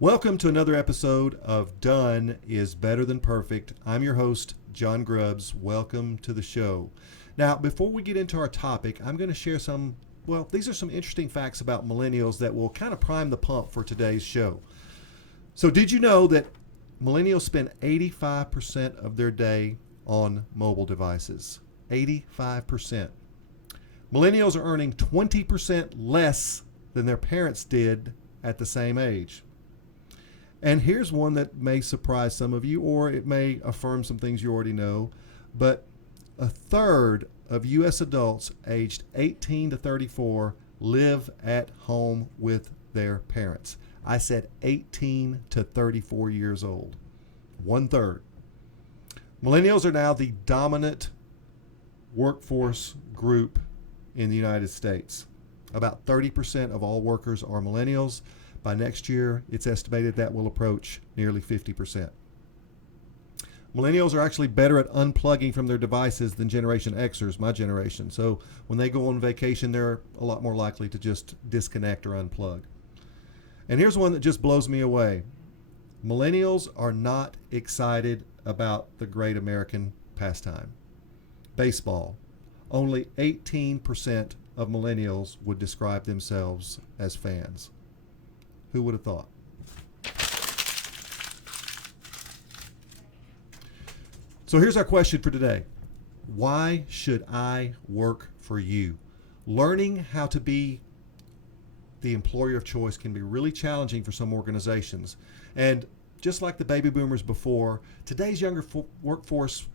Welcome to another episode of Done is Better Than Perfect. I'm your host, John Grubbs. Welcome to the show. Now, before we get into our topic, I'm going to share these are some interesting facts about millennials that will kind of prime the pump for today's show. So, did you know that millennials spend 85% of their day on mobile devices? 85%. Millennials are earning 20% less than their parents did at the same age. And here's one that may surprise some of you, or it may affirm some things you already know, but a third of U.S. adults aged 18 to 34 live at home with their parents. I said 18 to 34 years old. 1/3. Millennials are now the dominant workforce group in the United States. About 30% of all workers are millennials. By next year, it's estimated that will approach nearly 50%. Millennials are actually better at unplugging from their devices than Generation Xers, my generation. So when they go on vacation, they're a lot more likely to just disconnect or unplug. And here's one that just blows me away. Millennials are not excited about the great American pastime, baseball. Only 18% of millennials would describe themselves as fans. Who would have thought? So here's our question for today. Why should I work for you? Learning how to be the employer of choice can be really challenging for some organizations. And just like the baby boomers before, today's younger workforce,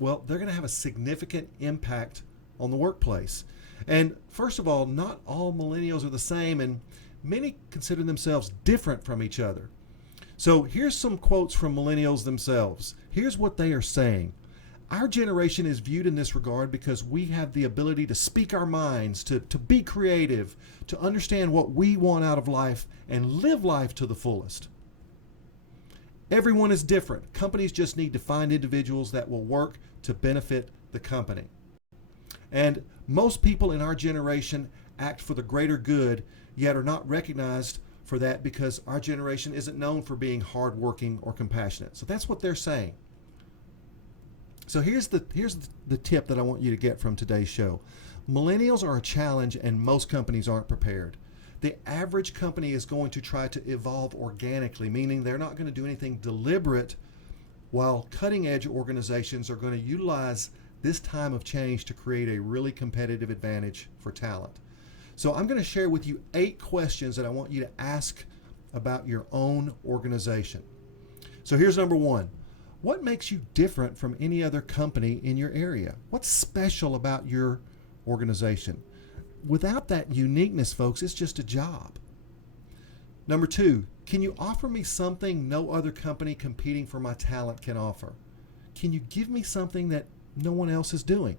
well, they're going to have a significant impact on the workplace. And first of all, not all millennials are the same, and many consider themselves different from each other. So here's some quotes from millennials themselves. Here's what they are saying. Our generation is viewed in this regard because we have the ability to speak our minds, to be creative, to understand what we want out of life, and live life to the fullest. Everyone is different. Companies just need to find individuals that will work to benefit the company. And most people in our generation act for the greater good, yet are not recognized for that because our generation isn't known for being hardworking or compassionate. So that's what they're saying. So here's the tip that I want you to get from today's show. Millennials are a challenge, and most companies aren't prepared. The average company is going to try to evolve organically, meaning they're not going to do anything deliberate, while cutting-edge organizations are going to utilize this time of change to create a really competitive advantage for talent. So I'm going to share with you 8 questions that I want you to ask about your own organization. So here's number 1. What makes you different from any other company in your area? What's special about your organization? Without that uniqueness, folks, it's just a job. Number 2, can you offer me something no other company competing for my talent can offer? Can you give me something that no one else is doing?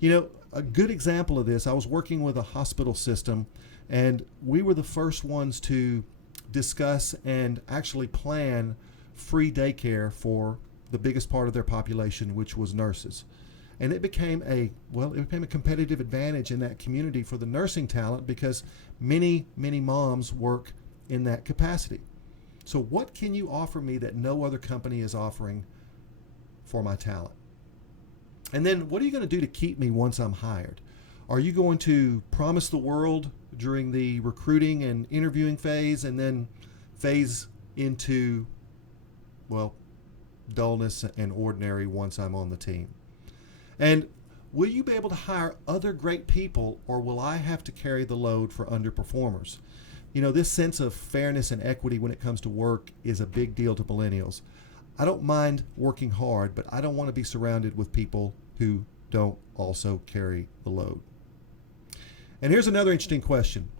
You know, a good example of this, I was working with a hospital system, and we were the first ones to discuss and actually plan free daycare for the biggest part of their population, which was nurses. And it became a competitive advantage in that community for the nursing talent because many moms work in that capacity. So what can you offer me that no other company is offering for my talent? And then what are you going to do to keep me once I'm hired? Are you going to promise the world during the recruiting and interviewing phase and then phase into, dullness and ordinary once I'm on the team? And will you be able to hire other great people, or will I have to carry the load for underperformers? You know, this sense of fairness and equity when it comes to work is a big deal to millennials. I don't mind working hard, but I don't want to be surrounded with people who don't also carry the load. And here's another interesting question.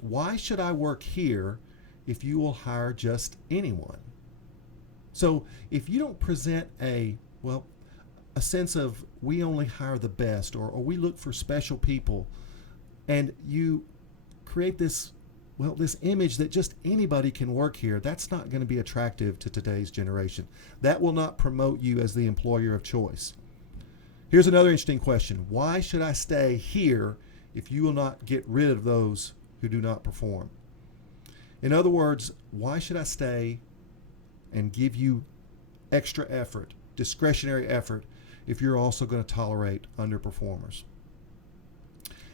Why should I work here if you will hire just anyone? So if you don't present a sense of we only hire the best, or we look for special people, and you create this image that just anybody can work here, that's not going to be attractive to today's generation. That will not promote you as the employer of choice. Here's another interesting question. Why should I stay here if you will not get rid of those who do not perform? In other words, why should I stay and give you extra effort, discretionary effort, if you're also going to tolerate underperformers?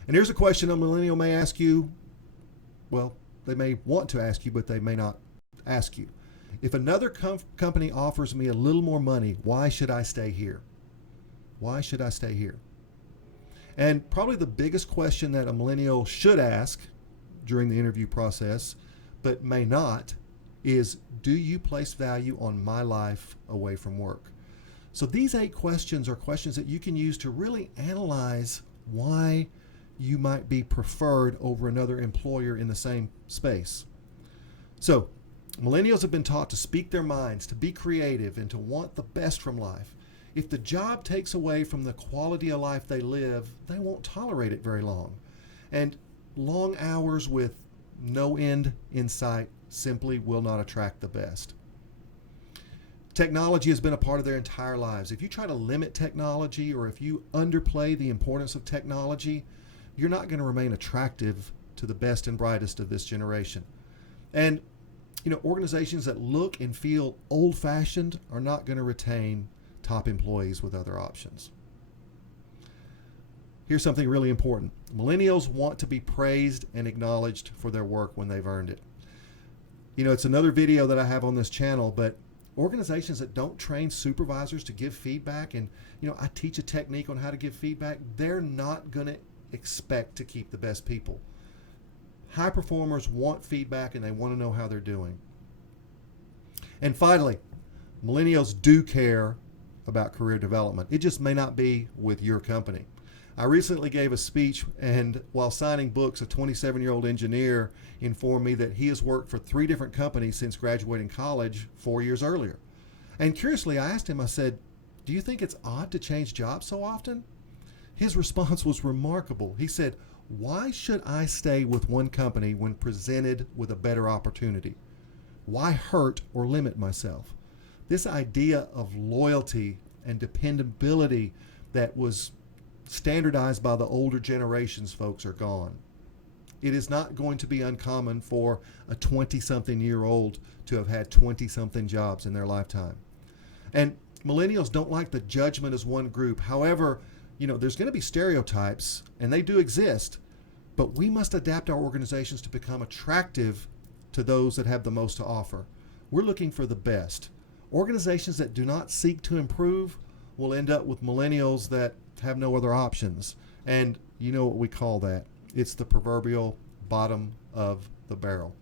And here's a question a millennial may ask you. Well, they may want to ask you, but they may not ask you. If another company offers me a little more money, why should I stay here? Why should I stay here? And probably the biggest question that a millennial should ask during the interview process, but may not, is, do you place value on my life away from work? So these 8 questions are questions that you can use to really analyze why you might be preferred over another employer in the same space. So millennials have been taught to speak their minds, to be creative, and to want the best from life. If the job takes away from the quality of life they live, they won't tolerate it very long. And long hours with no end in sight simply will not attract the best. Technology has been a part of their entire lives. If you try to limit technology, or if you underplay the importance of technology, you're not going to remain attractive to the best and brightest of this generation. And organizations that look and feel old-fashioned are not going to retain top employees with other options. Here's something really important. Millennials want to be praised and acknowledged for their work when they've earned it. It's another video that I have on this channel, but organizations that don't train supervisors to give feedback, and I teach a technique on how to give feedback, they're not going to expect to keep the best people. High performers want feedback, and they want to know how they're doing. And finally, millennials do care about career development. It just may not be with your company. I recently gave a speech, and while signing books, a 27-year-old engineer informed me that he has worked for 3 different companies since graduating college 4 years earlier. And curiously, I asked him, I said, do you think it's odd to change jobs so often? His response was remarkable. He said, why should I stay with one company when presented with a better opportunity? Why hurt or limit myself? This idea of loyalty and dependability that was standardized by the older generations, folks, are gone. It is not going to be uncommon for a 20-something-year-old to have had 20-something jobs in their lifetime. And millennials don't like the judgment as one group. However, there's going to be stereotypes, and they do exist, but we must adapt our organizations to become attractive to those that have the most to offer. We're looking for the best. Organizations that do not seek to improve will end up with millennials that have no other options. And you know what we call that? It's the proverbial bottom of the barrel.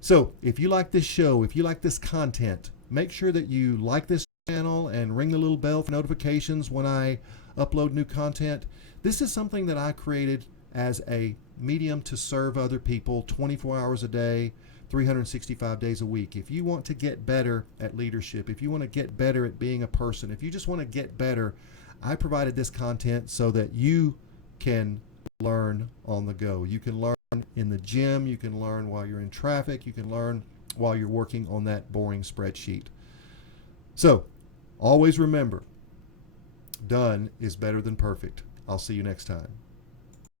So if you like this show, if you like this content, make sure that you like this channel and ring the little bell for notifications when I upload new content. This is something that I created as a medium to serve other people 24 hours a day, 365 days a week. If you want to get better at leadership, if you want to get better at being a person, if you just want to get better, I provided this content so that you can learn on the go. You can learn in the gym, you can learn while you're in traffic, you can learn while you're working on that boring spreadsheet. So, always remember, done is better than perfect. I'll see you next time.